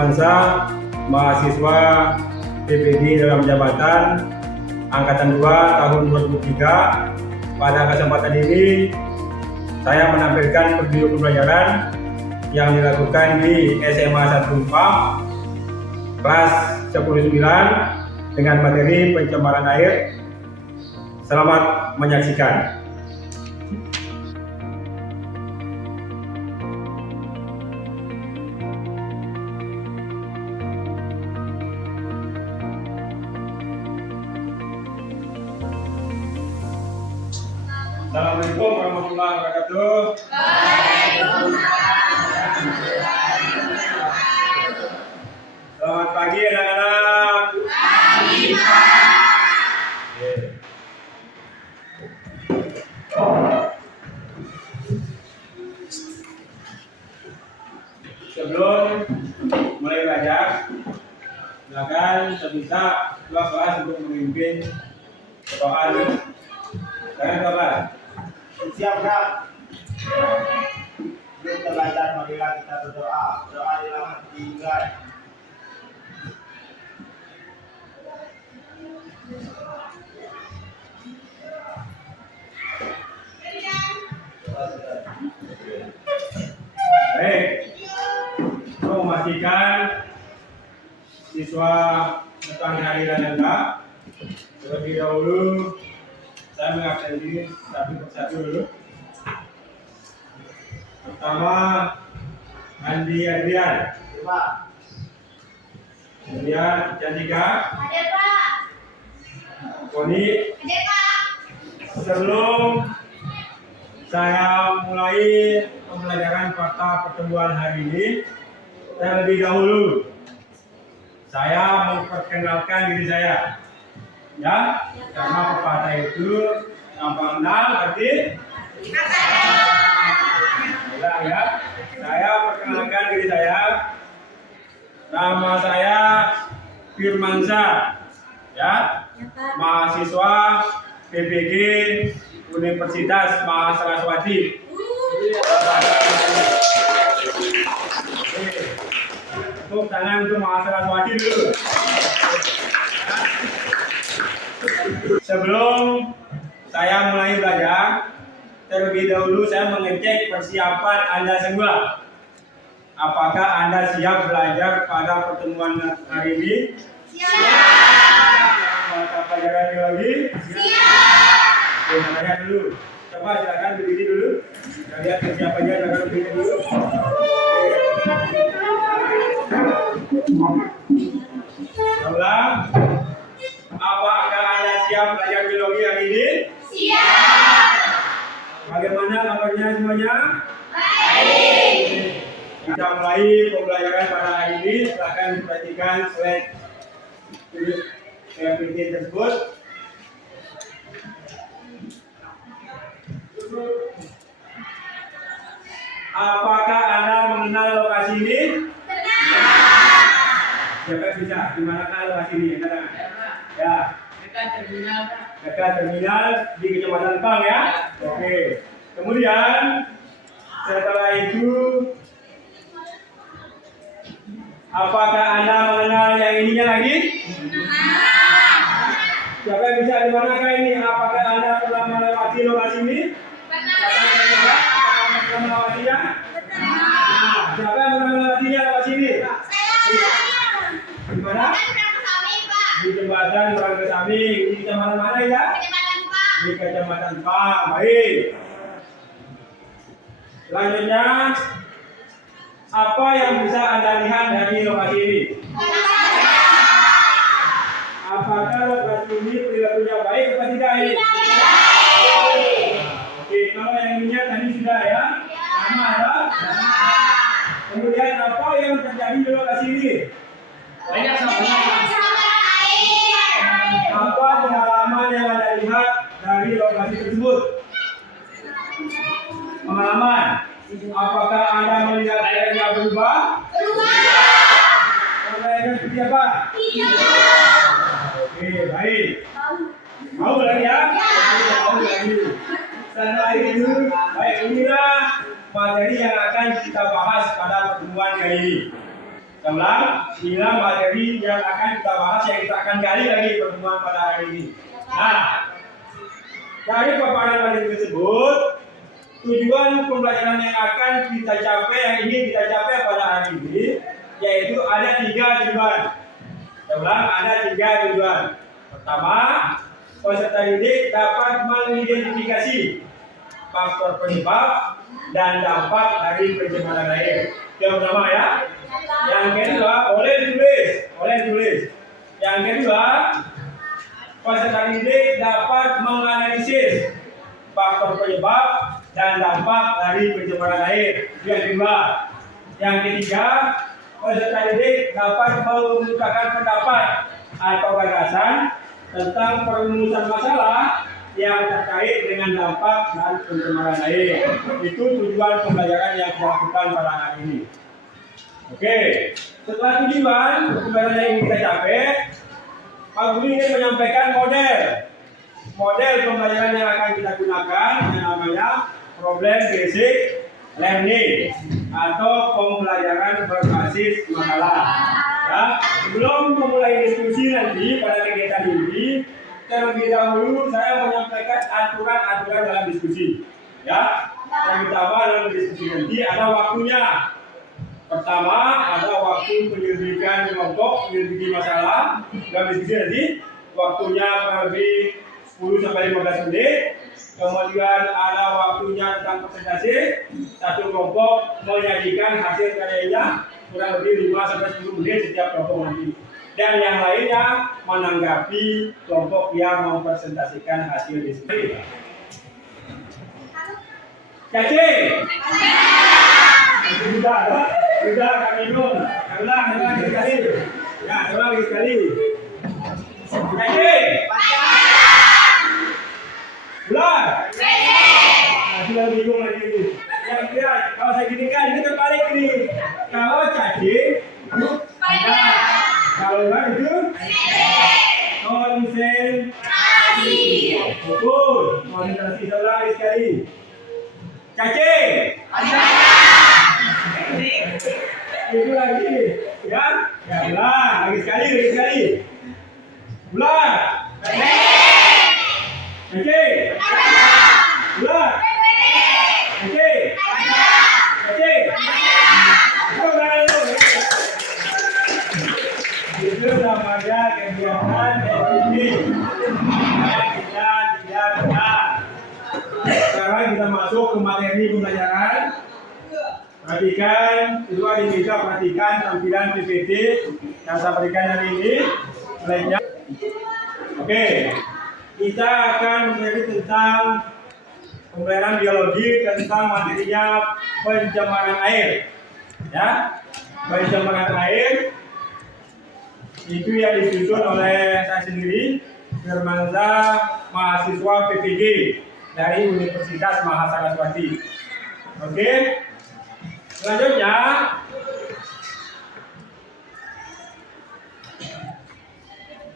Firmansyah, mahasiswa PPG dalam jabatan Angkatan 2 tahun 2003. Pada kesempatan ini saya menampilkan video pembelajaran yang dilakukan di SMA 1 Umpam kelas 10-9 dengan materi pencemaran air. Selamat menyaksikan. Assalamualaikum warahmatullahi wabarakatuh. Selamat pagi anak-anak. Pagi, Pak. Sebelum mulai belajar, silakan sebisa ketua kelas untuk memimpin doa dulu. Kalian kabar? Siap, Kak. Yuk kita belajar, marilah kita berdoa. Doa adalah dimulai. Baik, untuk memastikan siswa datang di hari dan enggak, terlebih dahulu saya mengabsen diri satu persatu dulu. Pertama, Andi Adrian. Pak. Kemudian Cantika. Ada, Pak. Koni. Ada, Pak. Sebelum saya mulai pembelajaran fakta pertemuan hari ini, saya lebih dahulu saya memperkenalkan diri saya. Ya, karena pepatah itu tanpa kenal berarti ya. Saya perkenalkan diri saya. Nama saya Firmansyah, ya, mahasiswa PPG Universitas Mahasaraswati. Tepuk tangan untuk Mahasaraswati dulu. Sebelum saya mulai belajar, terlebih dahulu saya mengecek persiapan Anda semua. Apakah Anda siap belajar pada pertemuan hari ini? Siap. Mata pelajaran lagi? Siap. Oke, namanya dulu. Coba silakan berdiri dulu. Kita lihat persiapannya, jangan berdiri dulu. Ulang. Apakah Anda siap belajar biologi hari ini? Siap. Bagaimana kabarnya semuanya? Baik. Kita mulai pembelajaran pada hari ini. Silakan diperhatikan slide PPT tersebut. Apakah Anda mengenal lokasi ini? Siapa yang bisa? Di manakah lokasi ini? Ya. Dekat terminal, Pak. Dekat terminal di Kecamatan Pang, ya. Oke. Kemudian setelah itu, apakah Anda mengenal yang ininya lagi? Siapa yang bisa? Di manakah ini? Apakah Anda pernah melewati lokasi ini? Siapa yang pernah? Apakah Anda pernah melewatinya? Nah, siapa yang pernah melewatinya lokasi ini? Di mana? Di jembatan Ranggasambing. Di kecamatan mana ya? Di Kecamatan Pang. Baik. Selanjutnya, apa yang bisa Anda lihat dari lokasi ini? Apakah lokasi ini perilakunya baik atau tidak ini? Oke, kalau yang ininya tadi sudah ya? Sama ada? Kemudian apa yang terjadi di lokasi ini? Banyak sampah. Apa pengalaman yang Anda lihat dari lokasi tersebut? Pengalaman. Apakah Anda melihat airnya berubah? Airnya seperti apa? Oke, baik. Mau lagi ya? Mau lagi. Setelah itu, baik, inilah materi yang akan kita bahas pada pertemuan kali ini. Saya ulang, inilah materi yang akan kita bahas, yang kita akan gali lagi pertemuan pada hari ini. Nah, dari paparan materi tersebut, tujuan pembelajaran yang akan kita capai, yang ingin kita capai pada hari ini, yaitu ada 3 tujuan. Saya ulang, ada 3 tujuan. Pertama, peserta didik dapat mengidentifikasi faktor penyebab dan dampak dari pencemaran air. Yang pertama ya. Yang kedua, boleh ditulis. Yang kedua, peserta didik dapat menganalisis faktor penyebab dan dampak dari pencemaran air. Yang kedua. Yang ketiga, peserta didik dapat mengemukakan pendapat atau gagasan tentang perumusan masalah yang terkait dengan dampak dan pencemaran air. Itu tujuan pembelajaran yang dilakukan pada hari ini. Oke, setelah tujuan pembelajaran yang ingin kita capai, Pak Guru ingin menyampaikan model pembelajaran yang akan kita gunakan, yang namanya problem basic learning atau pembelajaran berbasis masalah. Ya, sebelum memulai diskusi nanti pada kegiatan ini, terlebih dahulu saya menyampaikan aturan-aturan dalam diskusi. Ya, yang pertama dalam diskusi nanti ada waktunya. Pertama ada waktu penyelidikan kelompok, menyelidiki masalah. Dalam diskusi nanti waktunya kurang lebih 10 sampai 15 menit. Kemudian ada waktunya tentang presentasi. Satu kelompok menyajikan hasil karyanya kurang lebih 5 sampai 10 menit setiap kelompok nanti. Dan yang lainnya menanggapi kelompok yang mempresentasikan hasil diskusi. Cacing. Sudah kami minum. Ulang sekali. Ya, ulang sekali. Cacing. Ulang. Sudah bingung lagi ini. Yang kira kalau saya gini kan ini terbalik ini. Kalau cacing, kalau enggak itu konsentrasi. Betul. Konsentrasi ulang sekali. Cacing. Itu lagi. Ya. Ya, ulang. Lagi sekali. Ulang. Cacing. Ulang. Cacing. Itu namanya kegiatan editing. Tidak benar. Sekarang kita masuk ke materi pembelajaran. Perhatikan, kedua diminta perhatikan tampilan PPT yang saya berikan hari ini. Slide-nya. Oke, kita akan mempelajari tentang pembelajaran biologi tentang materinya pencemaran air. Ya, pencemaran air itu yang disusun oleh saya sendiri, Firmansyah, mahasiswa PPG dari Universitas Mahasaraswati. Oke, selanjutnya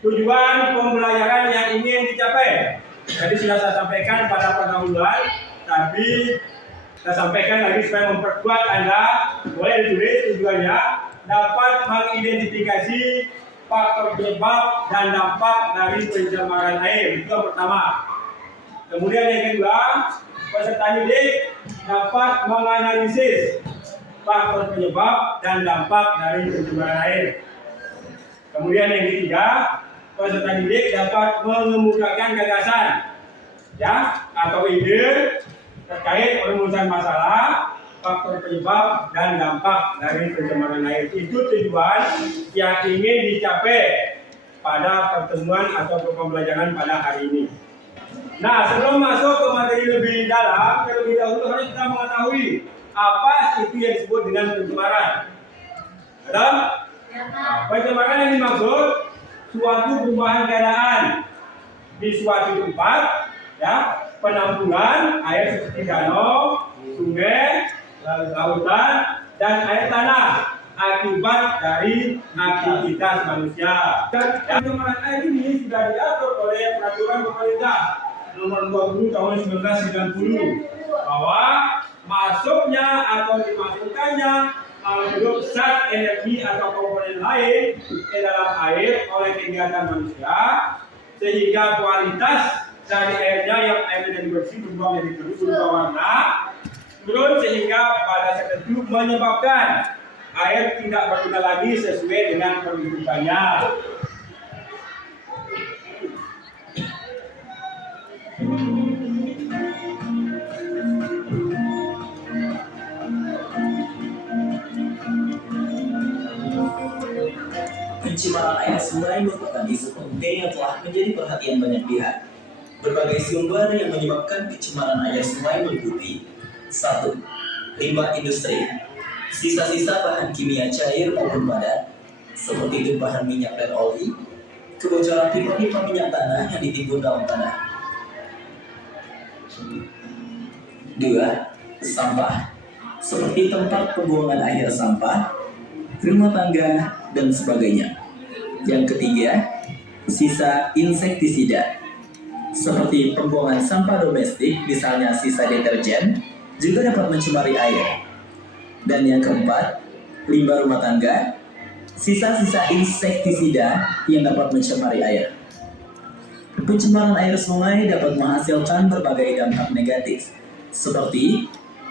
tujuan pembelajaran yang ingin dicapai. Jadi sudah saya sampaikan pada pendahuluan, tapi saya sampaikan lagi supaya memperkuat Anda. Boleh ditulis tujuannya dapat mengidentifikasi faktor penyebab dan dampak dari pencemaran air. Itu yang pertama. Kemudian yang kedua, peserta didik dapat menganalisis faktor penyebab dan dampak dari pencemaran air. Kemudian yang ketiga, peserta didik dapat mengemukakan gagasan, ya, atau ide terkait perumusan masalah, faktor penyebab dan dampak dari pencemaran air. Itu tujuan yang ingin dicapai pada pertemuan atau pembelajaran pada hari ini. Nah, sebelum masuk ke materi lebih dalam, terlebih dahulu harus kita mengetahui apa itu yang disebut dengan pencemaran. Ada? Pencemaran yang dimaksud suatu perubahan keadaan di suatu tempat, ya, penampungan air seperti danau, sungai, lautan, dan air tanah akibat dari aktivitas manusia. Dan pencemaran air ini sudah diatur oleh peraturan pemerintah nomor 20 tahun 1990 bahwa masuknya atau dimasukkannya menghirup zat energi atau komponen lain ke dalam air oleh kegiatan manusia, sehingga kualitas dari airnya yang airnya jadi bersih berubah menjadi keruh, berubah warna, turun sehingga pada saat tertentu menyebabkan air tidak berguna lagi sesuai dengan kehidupannya. Pencemaran air sungai merupakan isu penting yang telah menjadi perhatian banyak pihak. Berbagai sumber yang menyebabkan pencemaran air sungai meliputi 1. Limbah industri. Sisa-sisa bahan kimia cair maupun padat, seperti tumpahan minyak dan oli, kebocoran pipa-pipa minyak tanah yang ditimbun dalam tanah. 2. Sampah, seperti tempat pembuangan akhir sampah, rumah tangga, dan sebagainya. Yang ketiga, sisa insektisida, seperti pembuangan sampah domestik, misalnya sisa deterjen, juga dapat mencemari air. Dan yang keempat, limbah rumah tangga, sisa-sisa insektisida yang dapat mencemari air. Pencemaran air sungai dapat menghasilkan berbagai dampak negatif, seperti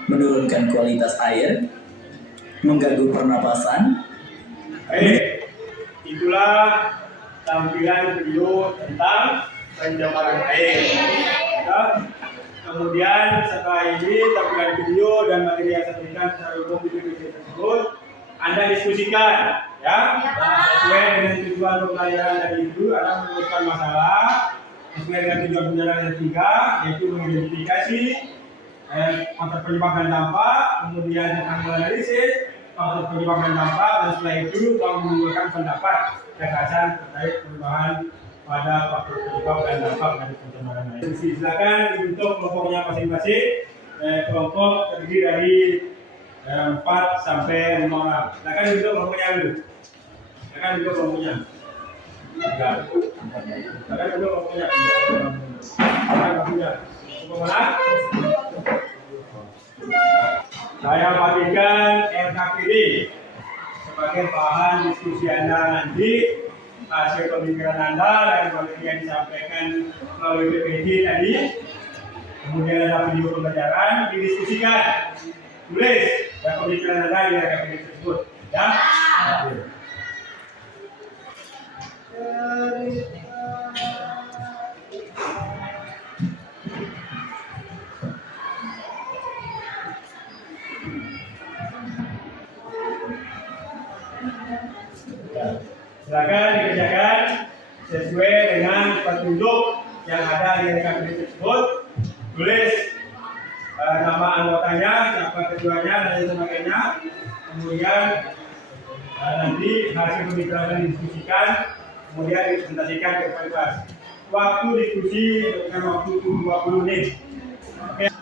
menurunkan kualitas air, mengganggu pernapasan. Itulah tampilan video tentang pencemaran air. Ya. Kemudian setelah ini tampilan video dan materi yang saya berikan secara umum di video tersebut, Anda diskusikan, ya, sesuai dengan tujuan pembelajaran tadi itu. Anda menemukan masalah sesuai dengan tujuan pembelajaran yang ketiga, yaitu mengidentifikasi faktor penyebab dan dampak, kemudian akan menganalisis faktor penyebab dan dampak, dan setelah itu mengemukakan pendapat gagasan terkait perubahan pada faktor penyebab dan dampak dari pencemaran air. Silakan dibentuk kelompoknya masing-masing. Kelompok terdiri dari 4 sampai 5 orang. Silakan dibentuk kelompoknya dulu. Silakan dibentuk kelompoknya. Silakan dibentuk kelompoknya. Kelompok mana? Saya bagikan RKPD sebagai bahan diskusi Anda nanti, hasil pemikiran Anda dan materi yang disampaikan melalui PPT tadi. Kemudian ada video pembelajaran, didiskusikan, tulis dan pemikiran Anda di RKPD tersebut, ya. Silakan dikerjakan sesuai dengan petunjuk yang ada di RKPD tersebut. Tulis nama anggotanya, siapa ketuanya, dan lain sebagainya. Kemudian nanti hasil pemikiran didiskusikan, kemudian dipresentasikan ke kelas. Waktu diskusi dengan waktu 20 menit. Oke.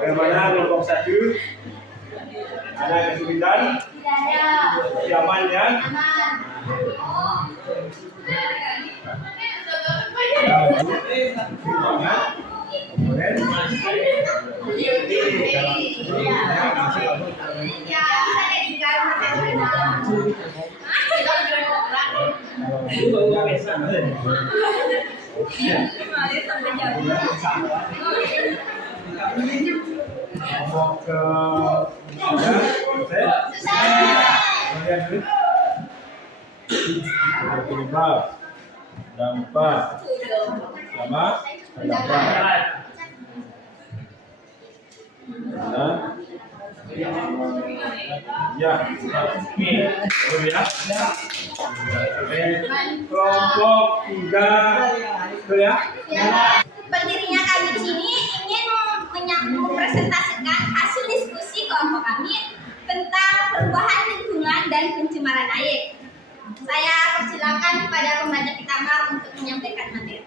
Bagaimana kelompok 1? Ada kesulitan? Tidak ada. Masih aman ya? Aman. banget komponen Ya, saya di kamar. Itu baru biasa. mau ke kemudian penyebab dampak sama dampak ya kelompok 3 ya. Berdirinya kami di sini ingin mempresentasikan hasil diskusi kelompok kami tentang perubahan lingkungan dan pencemaran air. Saya persilakan kepada pembaca pertama untuk menyampaikan materi.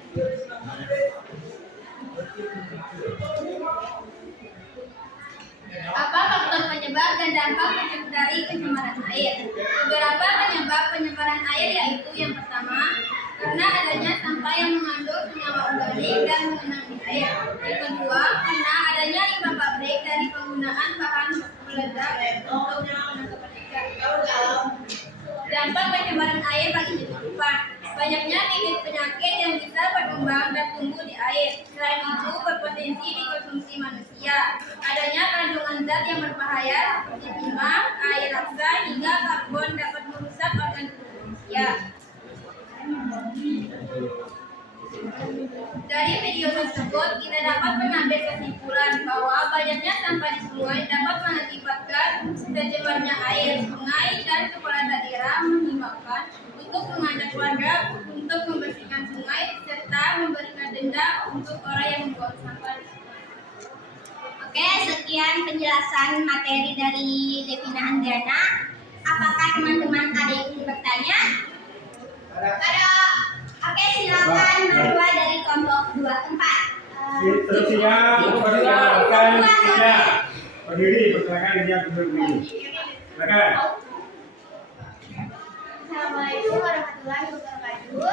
Apa faktor penyebab dan dampak dari pencemaran air? Beberapa penyebab pencemaran air yaitu yang pertama, karena adanya sampah yang mengandung senyawa organik dan mengenang di air. Yang kedua, karena adanya limbah pabrik dari penggunaan bahan peledak untuk menangkap ikan. Dampak pencemaran air bagi kehidupan. Banyaknya bibit penyakit yang bisa berkembang dan tumbuh di air. Selain itu, berpotensi dikonsumsi manusia. Adanya kandungan zat yang berbahaya seperti timah, air raksa, hingga karbon dapat merusak organ tubuh manusia. Dari video tersebut, kita dapat mengambil kesimpulan bahwa banyaknya sampah di sungai dapat mengakibatkan tercemarnya air sungai dan kepala daerah mengimbaukan untuk mengajak warga untuk membersihkan sungai serta memberikan denda untuk orang yang membuang sampah di sungai. Oke, sekian penjelasan materi dari Devina Andriana. Apakah teman-teman ada yang ingin bertanya? Ada. Oke, silakan berdua dari kelompok 2-4. Instruksinya perkenalkan dirinya. Berdiri, perkenalkan dirinya berdiri. Silakan. Assalamualaikum warahmatullahi wabarakatuh.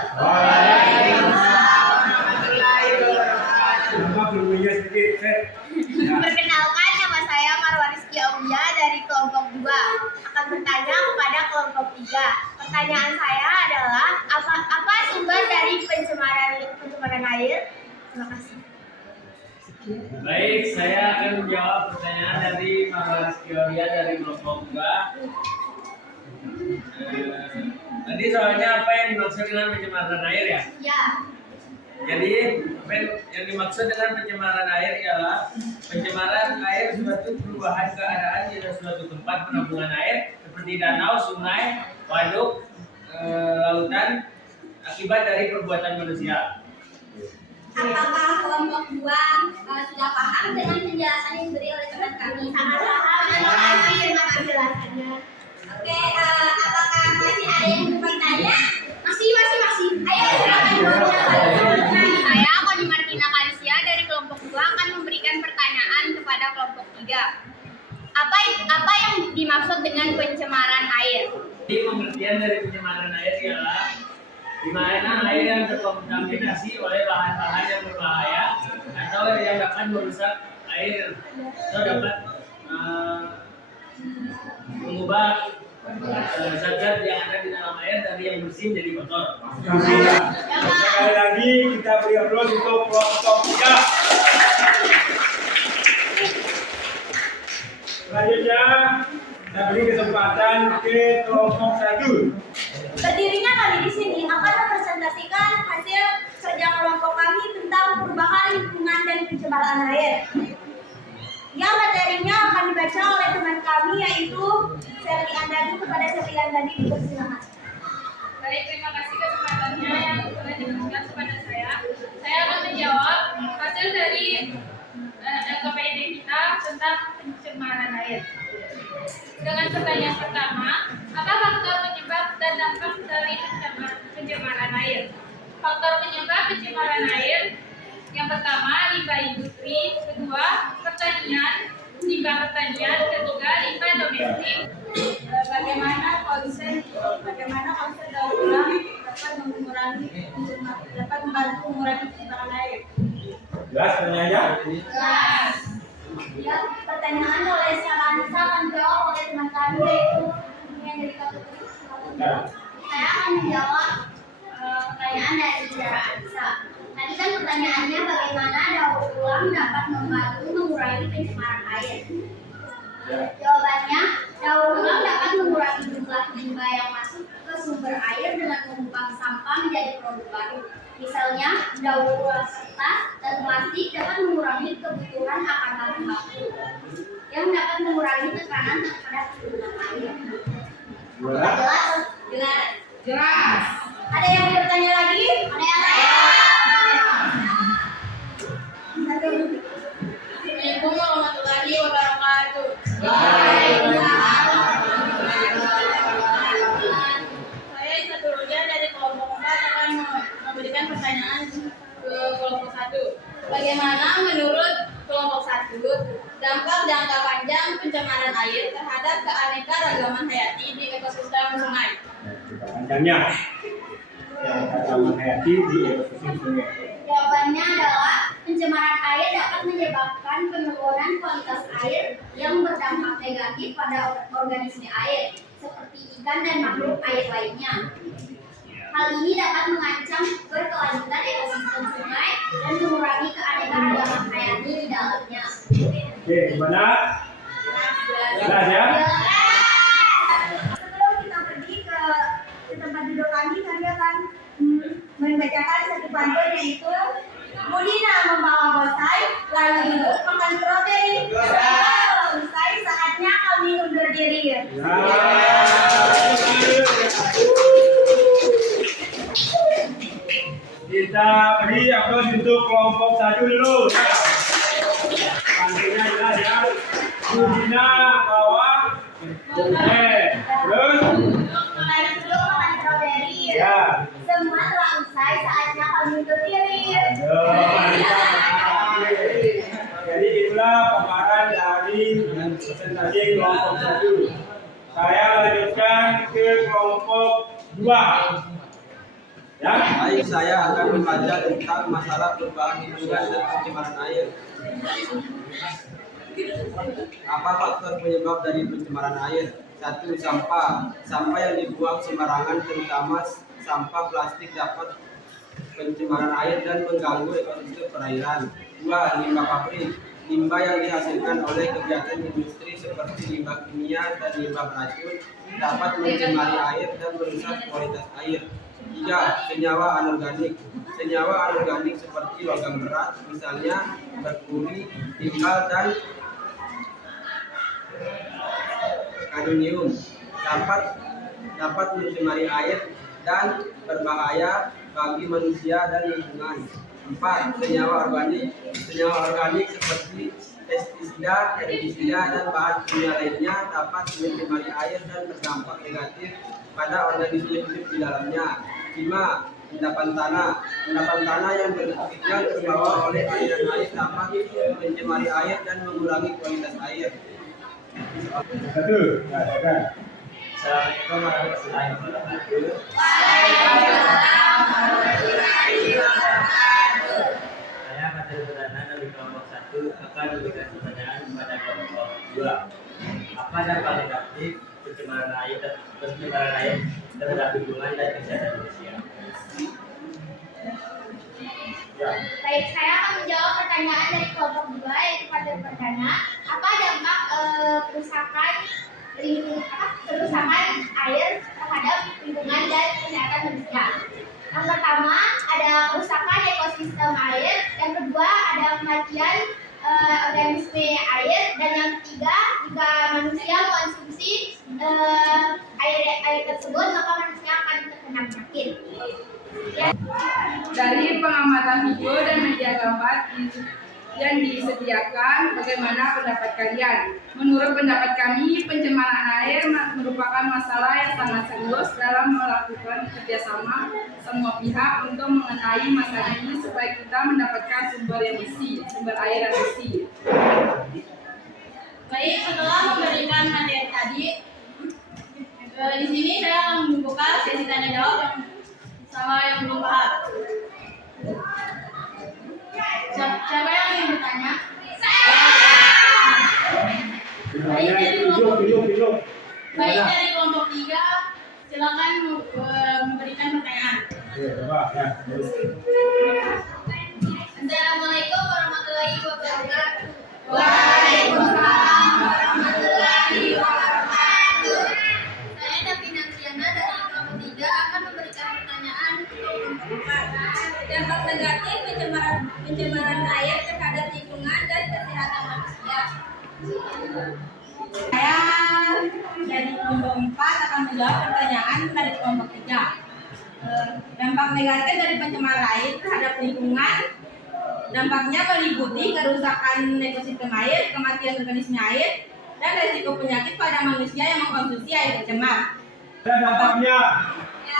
Nama berdirinya sedikit, Set. Ya. Perkenalkan, nama saya Marwarizky Aulia dari kelompok 2. Akan bertanya kepada kelompok 3. Pertanyaan saya adalah apa sumber dari pencemaran air? Terima kasih. Baik, saya akan menjawab pertanyaan dari Marwarizky Aulia dari kelompok 2. Tadi soalnya apa yang dimaksud dengan pencemaran air ya? Ya. Jadi apa yang dimaksud dengan pencemaran air ialah pencemaran air suatu perubahan keadaan di suatu tempat penampungan air seperti danau, sungai, waduk, lautan akibat dari perbuatan manusia. Apakah kelompok 2 sudah paham dengan penjelasan yang diberi oleh teman kami? Sangat paham. Terima kasih atas penjelasannya. Oke, apakah masih ada yang bertanya? Masih. Ayo silakan. Saya Koni Martina Kalisia dari kelompok 2 akan memberikan pertanyaan kepada kelompok 3. Apa yang dimaksud dengan pencemaran air? Jadi pengertian dari pencemaran air ialah di mana air yang terkontaminasi oleh bahan-bahan yang berbahaya atau yang dapat merusak air atau dapat mengubah zat-zat yang ada di dalam air dari yang bersih menjadi kotor. Sekali lagi kita beri aplaus untuk kelompok 3. Selanjutnya saya beri kesempatan ke kelompok 1. Berdirinya kami di sini akan mempresentasikan hasil kerja kelompok kami tentang perubahan lingkungan dan pencemaran air. Yang materinya akan dibaca oleh teman kami yaitu Serli Andadi. Kepada Serli Andadi dipersilakan. Baik, terima kasih kesempatannya yang sudah diberikan kepada saya. Saya akan menjawab hasil dari LKPID kita tentang pencemaran air. Dengan pertanyaan pertama, apa faktor penyebab dan dampak dari pencemaran air? Faktor penyebab pencemaran air yang pertama limbah industri, kedua pertanian, ketiga limbah domestik. Bagaimana konsep daur ulang dapat membantu mengurangi pencemaran air? Jelas pertanyaannya? Jelas. Ya, pertanyaan oleh Anissa akan dijawab oleh teman kami yaitu yang dari kategori. Saya akan menjawab pertanyaan dari saudara Anissa. Tadi kan pertanyaannya bagaimana daur ulang dapat membantu mengurangi pencemaran air. Jawabannya, daur ulang dapat mengurangi jumlah limbah yang masuk ke sumber air dengan mengubah sampah menjadi produk baru. Misalnya, daur ulang kertas dan plastik dapat mengurangi kebutuhan akan bahan baku yang dapat mengurangi tekanan terhadap kandungan air. Jelas? Jelas. Jelas. Ada yang bertanya lagi? Ada yang Assalamualaikum warahmatullahi wabarakatuh. Saya Isa Turuja dari kelompok 4 akan memberikan pertanyaan ke kelompok 1. Bagaimana menurut kelompok 1 dampak jangka panjang pencemaran air terhadap keanekaragaman hayati di ekosistem sungai? Panjangnya keanekaragaman hayati di ekosistem sungai. Jawabannya adalah pencemaran air dapat menyebabkan penurunan kualitas air yang berdampak negatif pada organisme air seperti ikan dan makhluk air lainnya. Hal ini dapat mengancam berkelanjutan ekosistem sungai dan mengurangi keanekaragaman hayati di dalamnya. Oke, gimana? Jelas ya? Sebelum kita pergi ke tempat duduk kami akan membacakan satu pantun yaitu Budina membawa bonsai lalu duduk makan strawberry. Kalau usai saatnya kami undur diri. Kita beri aplaus untuk kelompok 1 dulu. Pantunya jelas ya. Budina bawa terus Lalu duduk makan strawberry. ya. Semua telah usai saatnya kami undur diri. Jadi itulah paparan dari presentasi kelompok 1. Saya lanjutkan ke kelompok 2. Ya. Baik, saya akan membaca tentang masalah perubahan lingkungan dan pencemaran air. Apa faktor penyebab dari pencemaran air? 1. Sampah. Sampah yang dibuang sembarangan, terutama sampah plastik, dapat pencemaran air dan mengganggu ekosistem perairan. 2. Limbah pabrik. Limbah yang dihasilkan oleh kegiatan industri seperti limbah kimia dan limbah beracun dapat mencemari air dan merusak kualitas air. 3. Senyawa anorganik. Senyawa anorganik seperti logam berat, misalnya merkuri, timbal, dan kadmium dapat mencemari air dan berbahaya bagi manusia dan lingkungan. 4. Senyawa organik. Senyawa organik seperti pestisida, herbisida, dan bahan kimia lainnya dapat mencemari air dan berdampak negatif pada organisme hidup di dalamnya. 5. Endapan tanah. Endapan tanah yang terbawa oleh aliran air dapat mencemari air dan mengurangi kualitas air. 1. Ya, silakan. Assalamualaikum warahmatullahi wabarakatuh. Saya Materi Perdana dari kelompok 1 akan memberikan pertanyaan kepada kelompok 2. Apa dampak negatif pencemaran air terhadap lingkungan dan kesehatan manusia? Ya. Baik, saya akan menjawab pertanyaan dari kelompok 2 yaitu pada perdana. Apa dampak kerusakan air terhadap lingkungan dan kesehatan manusia? Yang pertama ada kerusakan ekosistem air, yang kedua ada kematian organisme air, dan yang ketiga jika manusia mengonsumsi air tersebut maka manusia akan terkena penyakit. Dari pengamatan video dan media gambar yang disediakan, bagaimana pendapat kalian? Menurut pendapat kami, pencemaran air merupakan masalah yang sangat serius dalam melakukan kerjasama semua pihak untuk mengenai masalah ini supaya kita mendapatkan sumber air yang bersih. Baik, setelah memberikan materi tadi, di sini saya akan membuka sesi tanya jawab sama yang belum paham. Siapa yang ingin bertanya? Tunjuk. Baik dari kelompok 3, silakan memberikan pertanyaan. Oke, coba ya. Assalamualaikum warahmatullahi wabarakatuh. Waalaikumsalam warahmatullahi wabarakatuh. Saya Davina Triana dari kelompok 3 akan memberikan pertanyaan untuk kelompok 4. Dampak negatif pencemaran air terhadap lingkungan dan kesehatan manusia. Saya dari kelompok 4 akan menjawab pertanyaan dari kelompok 3. Dampak negatif dari pencemaran air terhadap lingkungan, dampaknya meliputi kerusakan ekosistem air, kematian organisme air, dan risiko penyakit pada manusia yang mengkonsumsi air tercemar. Dan dampaknya,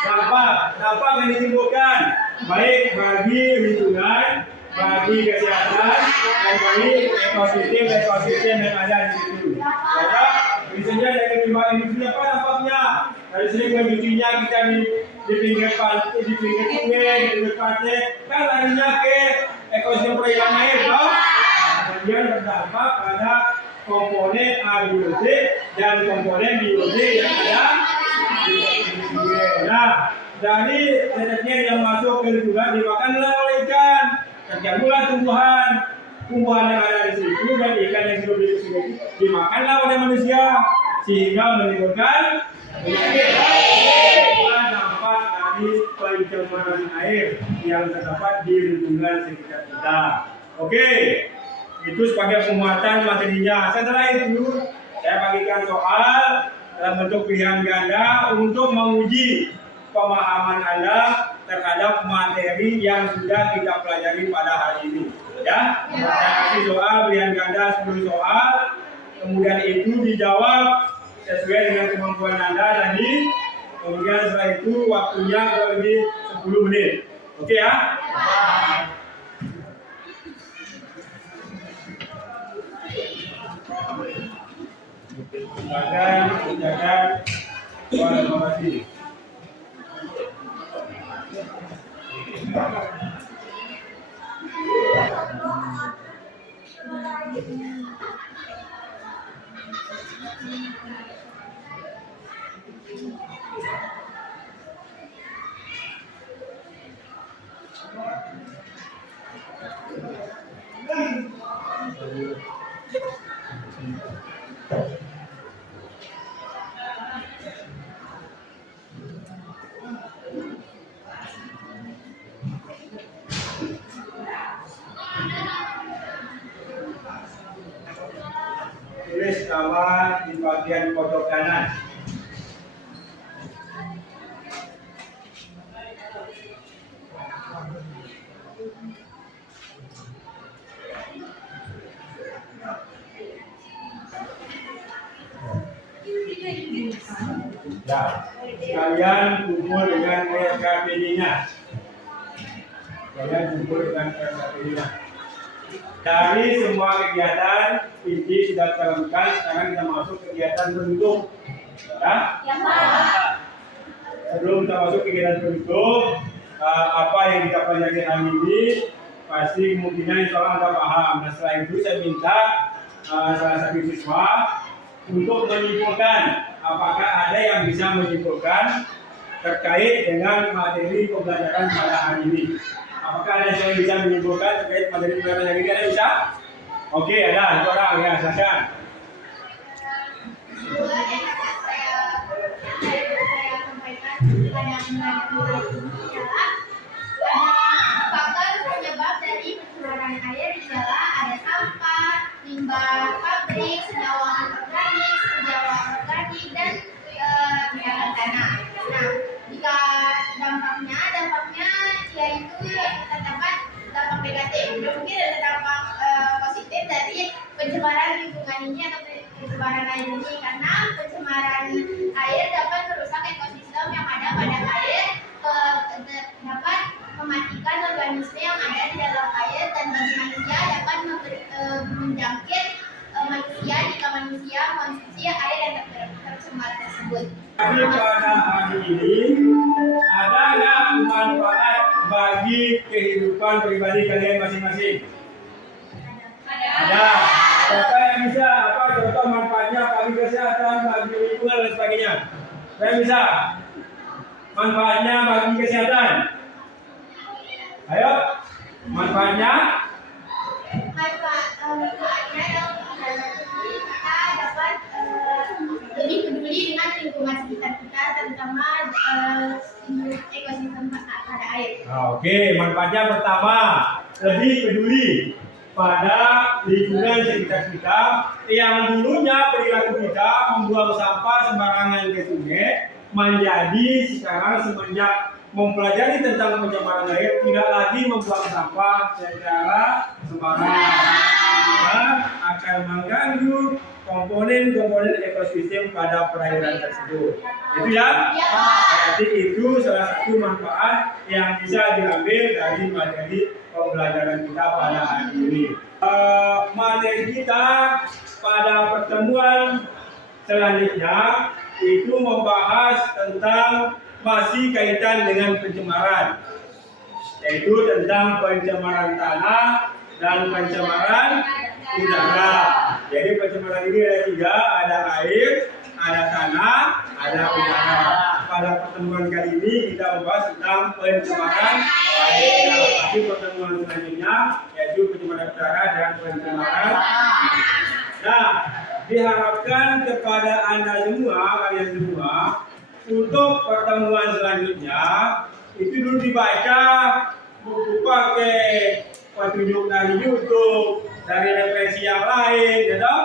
dampak yang ditimbulkan baik bagi lingkungan, bagi kesehatan, dan bagi ekosistem yang ada di situ. Ya, misalnya dari limbah industri apa dampaknya? Dari sering mencucinya kita di pinggir pantai, di pinggir sungai, di pinggir pantai, kan larinya ke ekosistem perairan air, toh? Kemudian berdampak pada komponen abiotik dan komponen biotik yang ada di sungai. Nah, dari tetes yang masuk ke lingkungan dimakanlah oleh ikan, terganggulah tumbuhan yang ada di situ, dan ikan yang hidup di sungai itu dimakanlah oleh manusia sehingga menimbulkan penyakit. Dampak dari pencemaran air yang terdapat di lingkungan sekitar kita. Oke, itu sebagai penguatan materinya. Setelah itu, saya bagikan soal dalam bentuk pilihan ganda untuk menguji pemahaman Anda terhadap materi yang sudah kita pelajari pada hari ini. Ya, saya kasih soal pilihan ganda 10 soal, kemudian itu dijawab sesuai dengan kemampuan Anda tadi. Kemudian setelah itu waktunya kurang lebih 10 menit. Oke ya? Silakan, terima kasih. Tulis nama di bagian pojok kanan. Ya, kalian kumpul dengan RKPD-nya. Dari semua kegiatan inti sudah terlakukan, sekarang kita masuk kegiatan bentuk. Ya? Ya, Pak. Sebelum kita masuk kegiatan bentuk, apa yang kita pelajari hari ini, pasti kemungkinan insya Allah Anda paham. Nah, setelah itu saya minta salah satu siswa untuk menyimpulkan, apakah ada yang bisa menyimpulkan terkait dengan materi pembelajaran pada hari ini. Apakah ada yang bisa menyimpulkan terkait materi pembelajaran hari ini? Ada bisa? Oke, ada. Itu orang ya, silakan. Faktor penyebab dari pencemaran air ialah ada sampah, limbah pabrik, senyawa organik dan pengolahan tanah. Nah, jika dampaknya yaitu terdapat dampak negatif. Mungkin ada dampak positif dari pencemaran lingkungan ini atau pencemaran air ini, karena pencemaran air dapat merusak ekosistem yang ada pada air, dapat mematikan organisme yang ada di dalam air, dan bagi manusia dapat menjangkit manusia jika manusia mengonsumsi air yang tercemar tersebut. Tapi pada hari ini ada nggak manfaat bagi kehidupan pribadi kalian masing-masing? Ada. Siapa yang bisa? Apa contoh manfaatnya bagi kesehatan, bagi lingkungan dan sebagainya? Siapa yang bisa? Manfaatnya bagi kesehatan. Ayo, manfaatnya? Manfaatnya yang kita dapat lebih peduli dengan lingkungan sekitar kita, terutama ekosistem pada air. Oke, manfaatnya pertama, lebih peduli pada lingkungan sekitar kita. Yang dulunya perilaku kita membuang sampah sembarangan ke sungai, menjadi sekarang semenjak mempelajari tentang pencemaran air tidak lagi membuang sampah secara sembarangan, akan mengganggu komponen-komponen ekosistem pada perairan tersebut. Itu ya? Jadi itu salah satu manfaat yang bisa diambil dari materi pembelajaran kita pada hari ini. Materi kita pada pertemuan selanjutnya itu membahas tentang masih kaitan dengan pencemaran, yaitu tentang pencemaran tanah dan pencemaran udara. Jadi pencemaran ini ada tiga, ada air, ada tanah, ada udara. Pada pertemuan kali ini kita membahas tentang pencemaran air. Tapi pertemuan selanjutnya yaitu pencemaran udara dan pencemaran. Nah, diharapkan kepada Anda semua, kalian semua, untuk pertemuan selanjutnya itu dulu dibaca buku pakai petunjuk dari YouTube, dari referensi yang lain, gitu,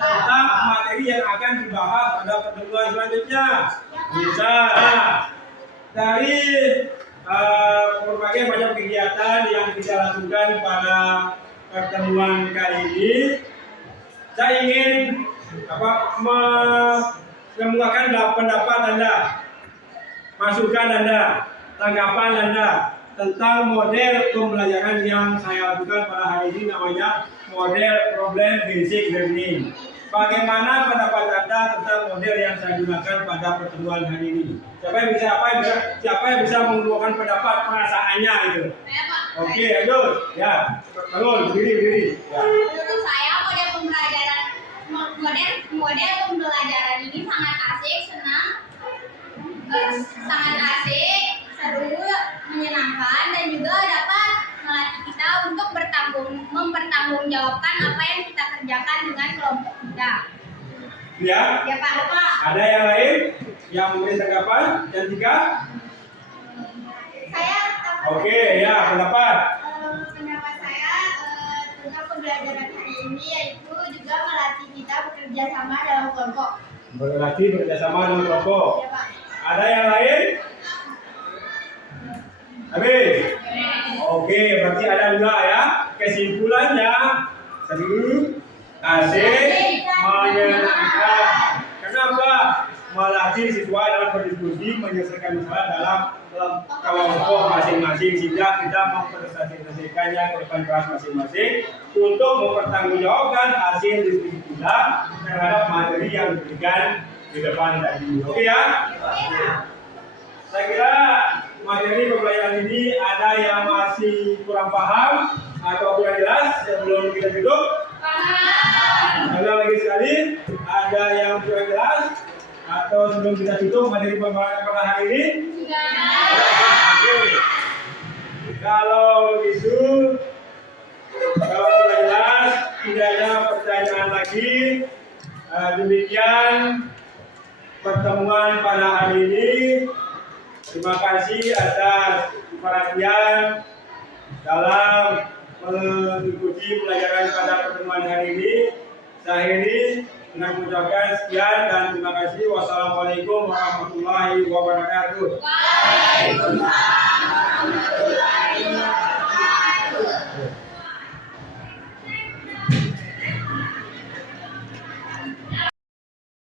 tentang materi yang akan dibahas pada pertemuan selanjutnya. Misal dari berbagai macam kegiatan yang kita lakukan pada pertemuan kali ini, saya ingin mengemukakan pendapat Anda, masukan Anda, tanggapan Anda tentang model pembelajaran yang saya lakukan pada hari ini, namanya model problem basic learning. Bagaimana pendapat Anda tentang model yang saya gunakan pada pertemuan hari ini? Siapa yang bisa mengemukakan pendapat perasaannya itu? Oke, lanjut. Ya, bangun, berdiri. Ya. Menurut saya model pembelajaran ini sangat asik, senang, sangat asik, seru, menyenangkan, dan juga dapat melatih kita untuk mempertanggungjawabkan apa yang kita kerjakan dengan kelompok kita. Ya. Ya Pak. Ada yang lain yang memberi tanggapan? Yang tiga? Saya Oke, ya, pendapat. Pendapat saya tentang pembelajaran hari ini yaitu juga melatih kita bekerja sama dalam kelompok. Berlatih bekerjasama dengan kelompok. Ya Pak. Ada yang lain? Habis? Oke, berarti ada dua ya. Kesimpulannya, seru, asik, menyenangkan. Kenapa? Melatih siswa dalam berdiskusi, menyelesaikan masalah dalam kelompok masing-masing, sehingga kita mempresentasikannya ke depan kelas masing-masing untuk mempertanggungjawabkan hasil diskusi kita terhadap materi yang diberikan di depan tadi. Oke ya? Saya kira materi pembelajaran ini ada yang masih kurang paham atau kurang jelas sebelum kita tutup. Ada lagi sekali, ada yang kurang jelas atau sebelum kita tutup materi pembelajaran pada hari ini? Oke. Kalau itu, kalau sudah jelas, tidak ada pertanyaan lagi. Demikian pertemuan pada hari ini. Terima kasih atas perhatian dalam mengikuti pelajaran pada pertemuan hari ini. Saya akhiri dengan mengucapkan sekian dan terima kasih. Wassalamualaikum warahmatullahi wabarakatuh. Waalaikumsalam.